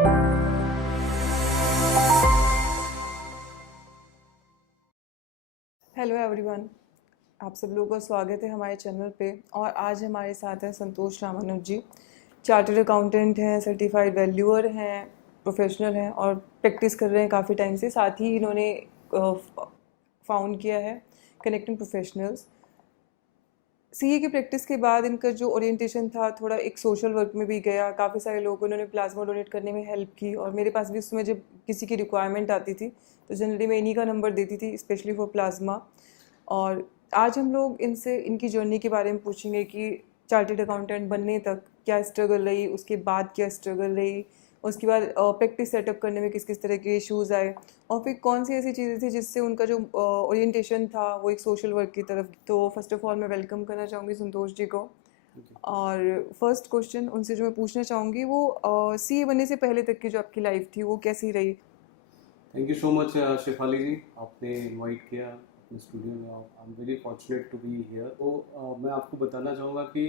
Hello everyone, आप सब लोगों का स्वागत है हमारे चैनल पे। और आज हमारे साथ हैं संतोष रामानुज जी। चार्टर्ड अकाउंटेंट हैं, सर्टिफाइड वैल्यूअर हैं, प्रोफेशनल हैं और प्रैक्टिस कर रहे हैं काफ़ी टाइम से। साथ ही इन्होंने फाउंड किया है कनेक्टिंग प्रोफेशनल्स। सीए की प्रैक्टिस के बाद इनका जो ओरिएंटेशन था थोड़ा एक सोशल वर्क में भी गया। काफ़ी सारे लोगों को इन्होंने प्लाज्मा डोनेट करने में हेल्प की और मेरे पास भी उस समय जब किसी की रिक्वायरमेंट आती थी तो जनरली मैं इन्हीं का नंबर देती थी, स्पेशली फॉर प्लाज्मा। और आज हम लोग इनसे इनकी जर्नी के बारे में पूछेंगे कि चार्टर्ड अकाउंटेंट बनने तक क्या स्ट्रगल रही, उसके बाद क्या स्ट्रगल रही, उसके बाद प्रैक्टिस सेटअप करने में किस किस तरह के इश्यूज़ आए और फिर कौन सी ऐसी चीज़ें थी जिससे उनका जो ओरिएंटेशन था वो एक सोशल वर्क की तरफ। तो फर्स्ट ऑफ ऑल मैं वेलकम करना चाहूँगी संतोष जी को। और फर्स्ट क्वेश्चन उनसे जो मैं पूछना चाहूँगी वो सीए बनने से पहले तक की जो आपकी लाइफ थी वो कैसी रही। Thank you so much Shefali ji, आपने इनवाइट किया अपने स्टूडियो में। I am very fortunate to be here. तो मैं आपको बताना चाहूँगा कि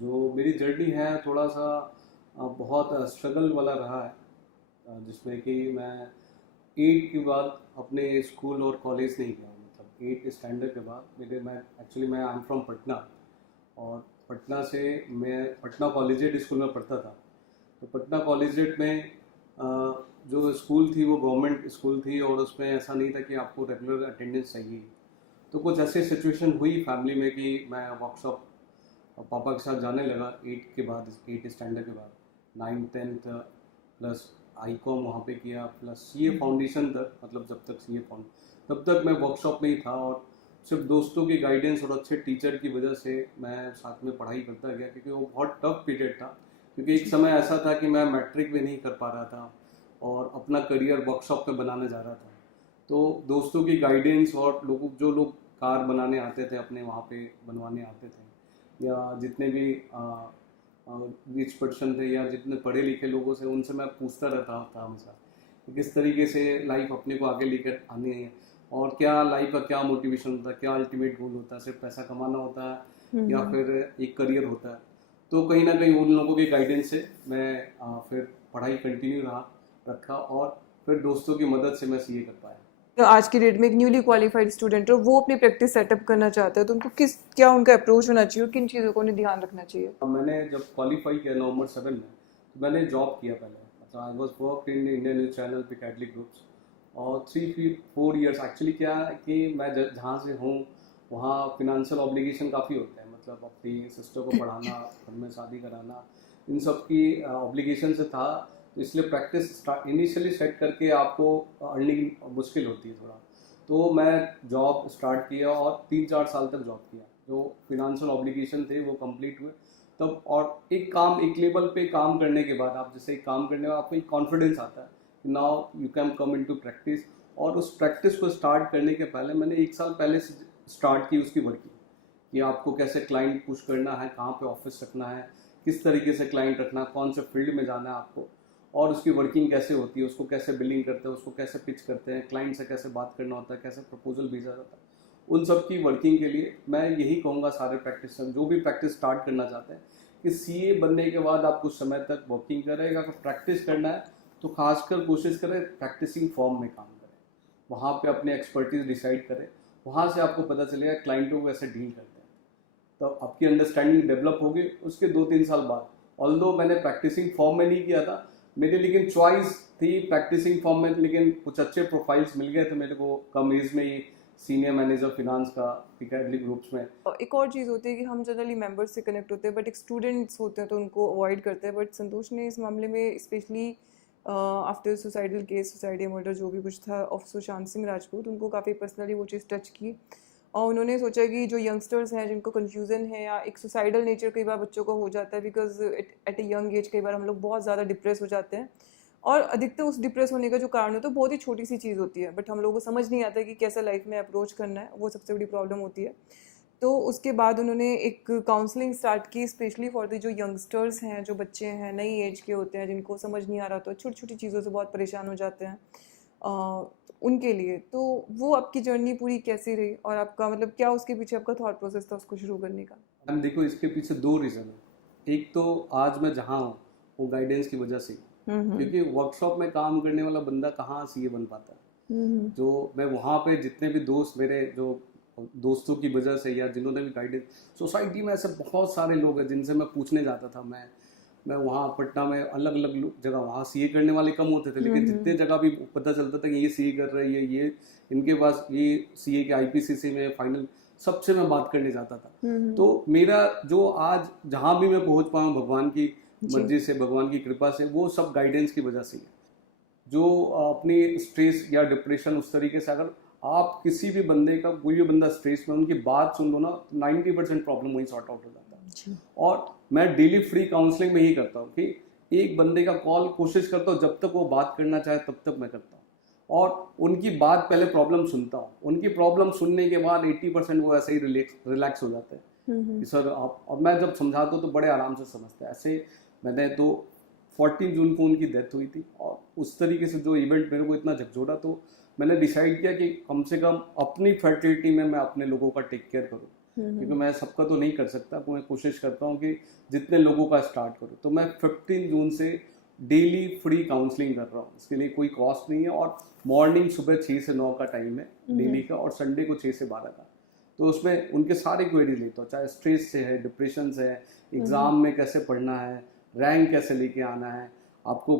जो मेरी जर्नी है थोड़ा सा बहुत स्ट्रगल वाला रहा है, जिसमें कि मैं 8 के बाद अपने स्कूल और कॉलेज नहीं गया। मतलब 8 स्टैंडर्ड के बाद मैं एक्चुअली मैं आई एम फ्रॉम पटना, और पटना से मैं पटना कॉलेजिएट स्कूल में पढ़ता था। तो पटना कॉलेजिएट में जो स्कूल थी वो गवर्नमेंट स्कूल थी और उसमें ऐसा नहीं था कि आपको रेगुलर अटेंडेंस चाहिए। तो कुछ ऐसी सिचुएशन हुई फैमिली में कि मैं वर्कशॉप पापा के साथ जाने लगा 8 के बाद, 8 स्टैंडर्ड के बाद। 9, 10th प्लस आईकॉम वहाँ पे किया, प्लस सीए फाउंडेशन तक। मतलब जब तक सीए फाउंड तब तक मैं वर्कशॉप में ही था, और सिर्फ दोस्तों की गाइडेंस और अच्छे टीचर की वजह से मैं साथ में पढ़ाई करता गया, क्योंकि वो बहुत टफ पीरियड था। क्योंकि एक समय ऐसा था कि मैं मैट्रिक भी नहीं कर पा रहा था और अपना करियर वर्कशॉप पे बनाने जा रहा था। तो दोस्तों की गाइडेंस और जो लोग कार बनाने आते थे अपने वहाँ पे बनवाने आते थे, या जितने भी रिच पर्सन थे या जितने पढ़े लिखे लोगों से, उनसे मैं पूछता रहता था हमेशा कि किस तरीके से लाइफ अपने को आगे लेकर आनी है, और क्या लाइफ का क्या मोटिवेशन होता है, क्या अल्टीमेट गोल होता है, सिर्फ पैसा कमाना होता है या फिर एक करियर होता है। तो कहीं ना कहीं उन लोगों के गाइडेंस से मैं फिर पढ़ाई कंटिन्यू रखा, और फिर दोस्तों की मदद से मैं सीए कर पाया। तो आज की डेट में एक न्यूली क्वालिफाइड स्टूडेंट हो, वो अपनी प्रैक्टिस सेटअप करना चाहता है तो उनको क्या उनका अप्रोच होना चाहिए और किन चीज़ों को उन्हें ध्यान रखना चाहिए। मैंने जब क्वालिफाई किया नवंबर 7 में, तो मैंने जॉब किया पहले। मतलब I was work in Indian news channel पे कैटलिक ग्रुप्स, और 3-4 ईयर्स। एक्चुअली क्या है कि मैं जहाँ से हूँ वहाँ फिनेंशियल ऑब्लिगेशन काफ़ी होते हैं। मतलब अपनी सिस्टर को पढ़ाना, घर में शादी कराना, इन सब की ऑब्लिगेशन से था। तो इसलिए प्रैक्टिस इनिशियली सेट करके आपको अर्निंग मुश्किल होती है थोड़ा। तो मैं जॉब स्टार्ट किया और 3-4 साल तक जॉब किया। जो फिनेंशियल ऑब्लिगेशन थे वो कंप्लीट हुए तब। और एक लेवल पे काम करने के बाद, आप जैसे एक काम करने में आपको एक कॉन्फिडेंस आता है, now you can come into practice. और उस प्रैक्टिस को स्टार्ट करने के पहले मैंने 1 साल पहले से स्टार्ट की उसकी वर्किंग, कि आपको कैसे क्लाइंट पुश करना है, कहाँ पे ऑफिस रखना है, किस तरीके से क्लाइंट रखना, कौन से फील्ड में जाना है आपको, और उसकी वर्किंग कैसे होती है, उसको कैसे बिलिंग करते हैं, उसको कैसे पिच करते हैं, क्लाइंट से कैसे बात करना होता है, कैसे प्रपोजल भेजा जाता है। उन सब की वर्किंग के लिए मैं यही कहूँगा सारे प्रैक्टिस जो भी प्रैक्टिस स्टार्ट करना चाहते हैं कि सीए बनने के बाद आप कुछ समय तक वर्किंग करें। अगर प्रैक्टिस करना है तो खासकर कोशिश करें प्रैक्टिसिंग फॉर्म में काम करें, वहाँ पे अपने एक्सपर्टीज डिसाइड करें। वहाँ से आपको पता चलेगा क्लाइंटों को कैसे डील करते हैं, तो आपकी अंडरस्टैंडिंग डेवलप होगी उसके 2-3 साल बाद। ऑल्दो मैंने प्रैक्टिसिंग फॉर्म में नहीं किया था मेरे, लेकिन चॉइस थी प्रैक्टिसिंग फॉर्म में, लेकिन कुछ अच्छे प्रोफाइल्स मिल गए थे मेरे को कम एज में ही, सीनियर मैनेजर फिनांस का कैटलिक ग्रुप्स में। एक और चीज़ होती है कि हम जनरली मेंबर्स से कनेक्ट होते हैं बट एक स्टूडेंट्स होते हैं तो उनको अवॉइड करते हैं। बट संतोष ने इस मामले में specially after suicidal case, suicide या मर्डर जो भी कुछ था ऑफ सुशांत सिंह राजपूत, उनको काफ़ी पर्सनली वो चीज़ टच की। और उन्होंने सोचा कि जो यंगस्टर्स हैं जिनको कन्फ्यूज़न है या एक सुसाइडल नेचर कई बार बच्चों को हो जाता है, because at a young age कई बार हम लोग बहुत ज़्यादा डिप्रेस हो जाते हैं। और अधिकतर उस डिप्रेस होने का जो कारण होता है बहुत ही छोटी सी चीज़ होती है, बट हम लोगों को समझ नहीं आता कि कैसे लाइफ में अप्रोच करना है, वो सबसे बड़ी प्रॉब्लम होती है। तो उसके बाद उन्होंने एक काउंसलिंग स्टार्ट की स्पेशली फॉर द जो यंगस्टर्स हैं, जो बच्चे हैं नई एज के होते हैं, जिनको समझ नहीं आ रहा होता, छोटी छोटी चीज़ों से बहुत परेशान हो जाते हैं, उनके लिए। तो वो आपकी जर्नी पूरी कैसी रही और आपका मतलब क्या उसके पीछे आपका थॉट प्रोसेस था उसको शुरू करने का। मैम देखो, इसके पीछे 2 रीज़न है। एक तो आज मैं जहाँ हूँ वो गाइडेंस की वजह से, क्योंकि वर्कशॉप में काम करने वाला बंदा कहाँ सीए बन पाता है। जो मैं वहाँ पे जितने भी दोस्त मेरे जो दोस्तों की वजह से या जिन्होंने भी गाइडेंस, सोसाइटी में ऐसे बहुत सारे लोग हैं जिनसे मैं पूछने जाता था। मैं वहाँ पटना में अलग अलग जगह वहाँ सीए करने वाले कम होते थे, लेकिन जितने जगह भी पता चलता था कि ये सीए कर रहे हैं, ये इनके पास ये सीए के आईपीसीसी में फाइनल, सबसे मैं बात करने जाता था। तो मेरा जो आज जहाँ भी मैं पहुँच पाऊँ भगवान की मर्जी से, भगवान की कृपा से, वो सब गाइडेंस की वजह से है। जो अपनी स्ट्रेस या डिप्रेशन उस तरीके से, अगर आप किसी भी बंदे का, कोई भी बंदा स्ट्रेस में, उनकी बात सुन लो ना, 90% प्रॉब्लम वही सॉर्ट आउट हो जाता है। और मैं डेली फ्री काउंसलिंग में ही करता हूँ कि एक बंदे का कॉल कोशिश करता हूँ, जब तक वो बात करना चाहे तब तक मैं करता हूँ, और उनकी बात पहले प्रॉब्लम सुनता हूँ। उनकी प्रॉब्लम सुनने के बाद 80% वो ऐसे ही रिलैक्स हो जाते हैं। सर आप, और मैं जब समझाता हूँ तो बड़े आराम से समझते हैं। ऐसे मैंने तो 14 जून को उनकी डेथ हुई थी, और उस तरीके से जो इवेंट मेरे को इतना झकझोरा, तो मैंने डिसाइड किया कि कम से कम अपनी फर्टिलिटी में मैं अपने लोगों का टेक केयर करूँ, क्योंकि मैं सबका तो नहीं कर सकता। तो मैं कोशिश करता हूँ कि जितने लोगों का स्टार्ट करूँ। तो मैं 15 जून से डेली फ्री काउंसलिंग कर रहा हूँ। इसके लिए कोई कॉस्ट नहीं है, और मॉर्निंग सुबह 6 से 9 का टाइम है डेली का, और संडे को 6 से 12 का। तो उसमें उनके सारे क्वेरी लेता हूँ, चाहे स्ट्रेस से है, डिप्रेशन से है, एग्जाम में कैसे पढ़ना है, रैंक कैसे लेके आना है, आपको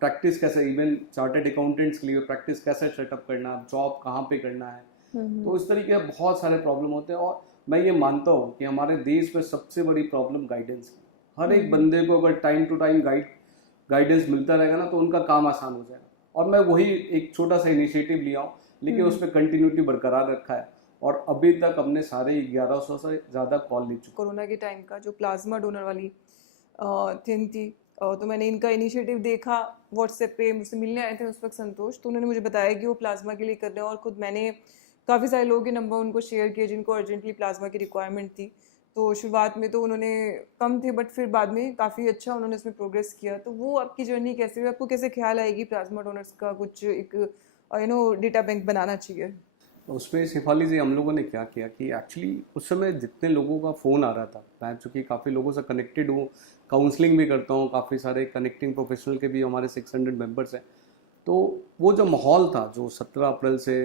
प्रैक्टिस कैसे, इवन चार्टर्ड अकाउंटेंट्स के लिए प्रैक्टिस कैसे सेटअप करना है, जॉब कहाँ पे करना है। तो इस तरीके के बहुत सारे प्रॉब्लम होते हैं, और मैं ये मानता हूँ कि हमारे देश में सबसे बड़ी प्रॉब्लम गाइडेंस की। हर एक बंदे को अगर टाइम टू टाइम गाइडेंस मिलता रहेगा ना, तो उनका काम आसान हो जाएगा। और मैं वही एक छोटा सा इनिशिएटिव लिया हूँ, लेकिन उस पर कंटिन्यूटी बरकरार रखा है, और अभी तक हमने सारे 1100 से ज़्यादा कॉल ले चुके। कोरोना के टाइम का जो प्लाज्मा डोनर वाली थिंग थी, तो मैंने इनका इनिशिएटिव देखा। व्हाट्सएप पे मुझसे मिलने आए थे उस वक्त संतोष, तो उन्होंने मुझे बताया कि वो प्लाज्मा के लिए कर रहे हैं, और खुद मैंने काफ़ी सारे लोगों के नंबर उनको शेयर किए जिनको अर्जेंटली प्लाज्मा की रिक्वायरमेंट थी। तो शुरुआत में तो उन्होंने कम थे, बट फिर बाद में काफ़ी अच्छा उन्होंने इसमें प्रोग्रेस किया। तो वो आपकी जर्नी कैसे हुई, आपको कैसे ख्याल आएगी प्लाज्मा डोनर्स का कुछ एक डेटा बैंक बनाना चाहिए? उसमें शेफाली जी, हम लोगों ने क्या किया कि एक्चुअली उस समय जितने लोगों का फ़ोन आ रहा था, मैं चूँकि काफ़ी लोगों से कनेक्टेड हूँ, काउंसलिंग भी करता हूँ, काफ़ी सारे कनेक्टिंग प्रोफेशनल के भी हमारे 600 मेंबर्स हैं। तो वो जो माहौल था, जो 17 अप्रैल से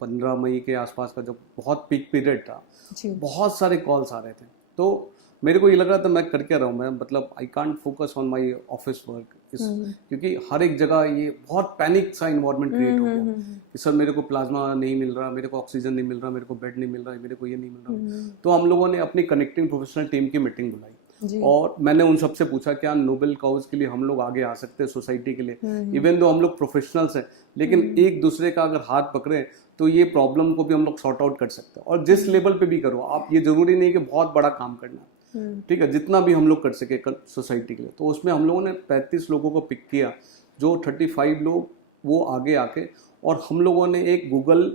15 मई के आसपास का जो बहुत पीक पीरियड था, बहुत सारे कॉल्स आ रहे थे। तो मेरे को ये लग रहा था मैं कर क्या रहा हूँ, मैं मतलब I can't focus on my office work, क्योंकि हर एक जगह ये बहुत पैनिक सा इन्वायरमेंट क्रिएट हो गया कि सर मेरे को प्लाज्मा नहीं मिल रहा, मेरे को ऑक्सीजन नहीं मिल रहा, मेरे को बेड नहीं मिल रहा, मेरे को ये नहीं मिल रहा। तो हम लोगों ने अपनी कनेक्टिंग प्रोफेशनल टीम की मीटिंग बुलाई, और मैंने उन सबसे पूछा क्या नोबेल काउज के लिए हम लोग आगे आ सकते हैं सोसाइटी के लिए। इवन दो हम लोग प्रोफेशनल्स हैं, लेकिन एक दूसरे का अगर हाथ पकड़े तो ये प्रॉब्लम को भी हम लोग सॉर्ट आउट कर सकते हैं। और जिस लेवल पे भी करो आप, ये जरूरी नहीं कि बहुत बड़ा काम करना, ठीक है, जितना भी हम लोग कर सके सोसाइटी के लिए। तो उसमें हम लोगों ने 35 लोगों को पिक किया, जो 35 लोग वो आगे आके, और हम लोगों ने एक गूगल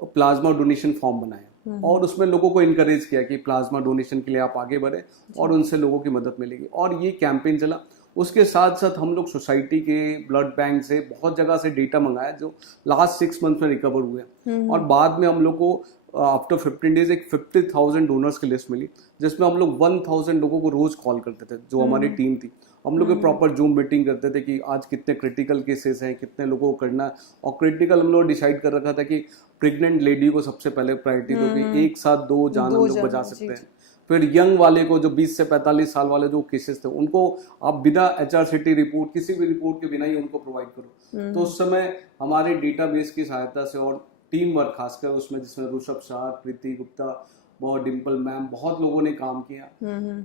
प्लाज्मा डोनेशन फॉर्म बनाया, और उसमें लोगों को इनकरेज किया कि प्लाज्मा डोनेशन के लिए आप आगे बढ़े, और उनसे लोगों की मदद मिलेगी। और ये कैंपेन चला। उसके साथ साथ हम लोग सोसाइटी के ब्लड बैंक से बहुत जगह से डेटा मंगाया, जो लास्ट 6 मंथ में रिकवर हुए, और बाद में हम लोग को आफ्टर 15 डेज एक 50,000 डोनर्स की लिस्ट मिली, जिसमें हम लोग 1000 लोगों को रोज कॉल करते थे। जो हमारी टीम थी, हम लोग प्रॉपर जूम मीटिंग करते थे कि आज कितने क्रिटिकल केसेस हैं, कितने लोगों को करना है। और क्रिटिकल हम लोग डिसाइड कर रखा था कि प्रेग्नेंट लेडी को सबसे पहले प्रायोरिटी दो, कि एक साथ 2 जान हम लोग बचा सकते हैं। फिर यंग वाले को, जो 20 से 45 साल वाले जो केसेस थे, उनको आप बिना HRCT रिपोर्ट, किसी भी रिपोर्ट के बिना ही उनको प्रोवाइड करो। तो उस समय हमारे डेटाबेस की सहायता से, और टीम वर्क खासकर उसमें, जिसमें ऋषभ शाह, प्रीति गुप्ता, बहुत डिम्पल मैम, बहुत लोगों ने काम किया।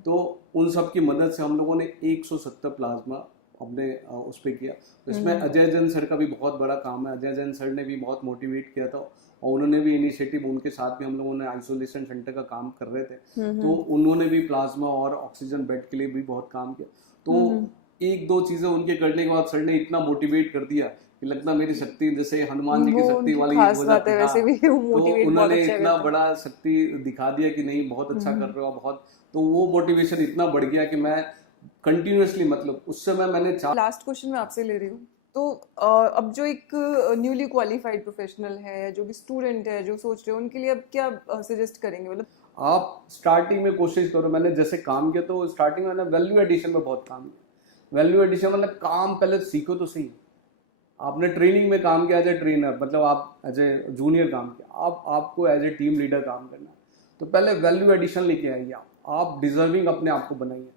तो उन सब की मदद से हम लोगों ने 170 प्लाज्मा हमने उस पर किया। तो इसमें अजय जैन सर का भी बहुत बड़ा काम है। अजय जैन सर ने भी बहुत मोटिवेट किया था, और उन्होंने भी इनिशिएटिव, उनके साथ भी हम लोगों ने आइसोलेशन सेंटर का काम कर रहे थे, तो उन्होंने भी प्लाज्मा और ऑक्सीजन बेड के लिए भी बहुत काम किया। तो एक दो चीजें उनके करने के बाद सर ने इतना मोटिवेट कर दिया कि लगता मेरी शक्ति जैसे हनुमान जी की शक्ति वाली हो जाती है। वैसे भी तो उन्होंने इतना बड़ा शक्ति दिखा दिया कि नहीं बहुत अच्छा कर रहे हो बहुत। तो वो मोटिवेशन इतना बढ़ गया कि मैं कंटिन्यूअसली, मतलब उस समय मैंने लास्ट क्वेश्चन मैं आपसे ले रही हूँ। तो अब जो एक न्यूली क्वालिफाइड प्रोफेशनल है, जो भी स्टूडेंट है, जो सोच रहे हो, उनके लिए अब क्या सजेस्ट करेंगे? मतलब आप स्टार्टिंग में कोशिश करो। मैंने जैसे काम किया, तो स्टार्टिंग में मैंने वैल्यू एडिशन में बहुत काम किया। वैल्यू एडिशन मतलब काम पहले सीखो तो सही। आपने ट्रेनिंग में काम किया एज ए ट्रेनर, मतलब आप एज ए जूनियर काम किया, अब आपको एज ए टीम लीडर काम करना है, तो पहले वैल्यू एडिशन लेके आइए। आप डिजर्विंग अपने आप को बनाइए।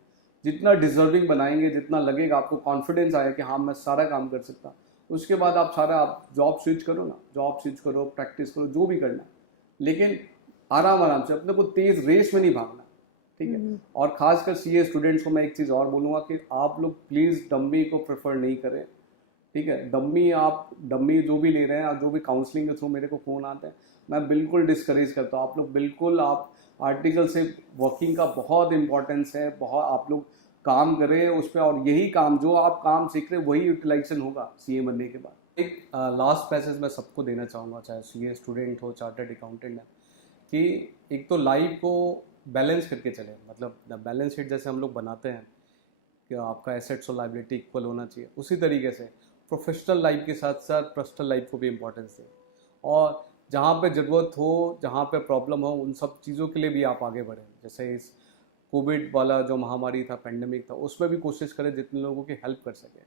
जितना डिजर्विंग बनाएंगे, जितना लगेगा आपको कॉन्फिडेंस आया कि हाँ मैं सारा काम कर सकता, उसके बाद आप जॉब स्विच करो ना, जॉब स्विच करो, प्रैक्टिस करो, जो भी करना है, लेकिन आराम आराम से, अपने को तेज रेस में नहीं भागना, ठीक है। और खासकर सीए स्टूडेंट्स को मैं एक चीज़ और बोलूँगा कि आप लोग प्लीज़ डम्मी को प्रेफर नहीं करें, ठीक है। डम्मी जो भी ले रहे हैं, जो भी काउंसलिंग के थ्रू मेरे को फ़ोन आते हैं, मैं बिल्कुल डिस्करेज करता हूँ। आप लोग बिल्कुल, आप आर्टिकल से वर्किंग का बहुत इंपॉर्टेंस है, बहुत आप लोग काम करें उस पर, और यही काम जो आप काम सीख रहे हैं वही यूटिलाइजेशन होगा सीए बनने के बाद। एक लास्ट मैसेज मैं सबको देना चाहूँगा, चाहे सीए स्टूडेंट हो, चार्टर्ड अकाउंटेंट है, कि एक तो लाइफ को बैलेंस करके चले, मतलब बैलेंस शीट जैसे हम लोग बनाते हैं कि आपका एसेट्स और लाइबिलिटी इक्वल होना चाहिए, उसी तरीके से प्रोफेशनल लाइफ के साथ साथ पर्सनल लाइफ को भी इम्पोर्टेंस दें, और जहाँ पे ज़रूरत हो, जहाँ पे प्रॉब्लम हो, उन सब चीज़ों के लिए भी आप आगे बढ़ें। जैसे इस कोविड वाला जो महामारी था, पेंडेमिक था, उसमें भी कोशिश करें जितने लोगों की हेल्प कर सके।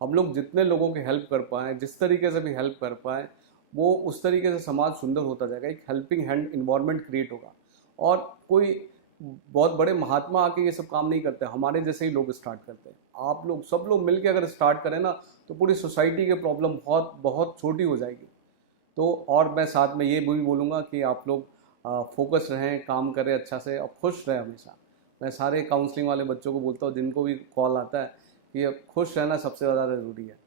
हम लोग जितने लोगों की हेल्प कर पाएँ, जिस तरीके से भी हेल्प कर पाएँ, वो उस तरीके से समाज सुंदर होता जाएगा, एक हेल्पिंग हैंड इन्वायरमेंट क्रिएट होगा। और कोई बहुत बड़े महात्मा आके ये सब काम नहीं करते, हमारे जैसे ही लोग स्टार्ट करते हैं। आप लोग सब लोग मिलकर अगर स्टार्ट करें ना, तो पूरी सोसाइटी के प्रॉब्लम बहुत बहुत छोटी हो जाएगी। तो और मैं साथ में ये भी बोलूँगा कि आप लोग फोकस रहें, काम करें अच्छा से, और खुश रहें हमेशा। मैं सारे काउंसलिंग वाले बच्चों को बोलता हूँ, जिनको भी कॉल आता है, कि खुश रहना सबसे ज़्यादा ज़रूरी है।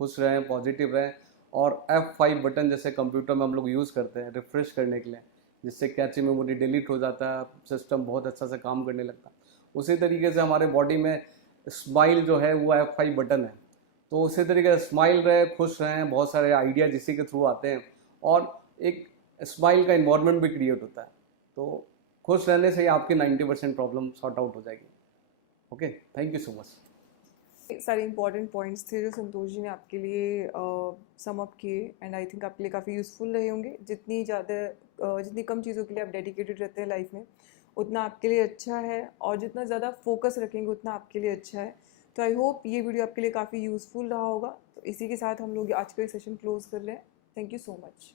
खुश रहें, पॉजिटिव रहें, और F5 बटन जैसे कंप्यूटर में हम लोग यूज़ करते हैं रिफ़्रेश करने के लिए, जिससे कैचे मेमोरी डिलीट हो जाता है, सिस्टम बहुत अच्छा से काम करने लगता है। उसी तरीके से हमारे बॉडी में स्माइल जो है वो F5 बटन है। तो उसी तरीके से स्माइल रहे, खुश रहें, बहुत सारे आइडिया जिसी के थ्रू आते हैं, और एक स्माइल का इन्वायरमेंट भी क्रिएट होता है। तो खुश रहने से ही आपकी 90% प्रॉब्लम सॉर्ट आउट हो जाएगी। Okay, thank you so much. सारे इंपॉर्टेंट पॉइंट्स थे जो संतोष जी ने आपके लिए सम अप किए, एंड आई थिंक आपके लिए काफ़ी यूज़फुल रहे होंगे। जितनी कम चीज़ों के लिए आप डेडिकेटेड रहते हैं लाइफ में, उतना आपके लिए अच्छा है, और जितना ज़्यादा फोकस रखेंगे उतना आपके लिए अच्छा है। तो आई होप ये वीडियो आपके लिए काफ़ी यूज़फुल रहा होगा। तो इसी के साथ हम लोग आज का सेशन क्लोज कर लें। Thank you so much.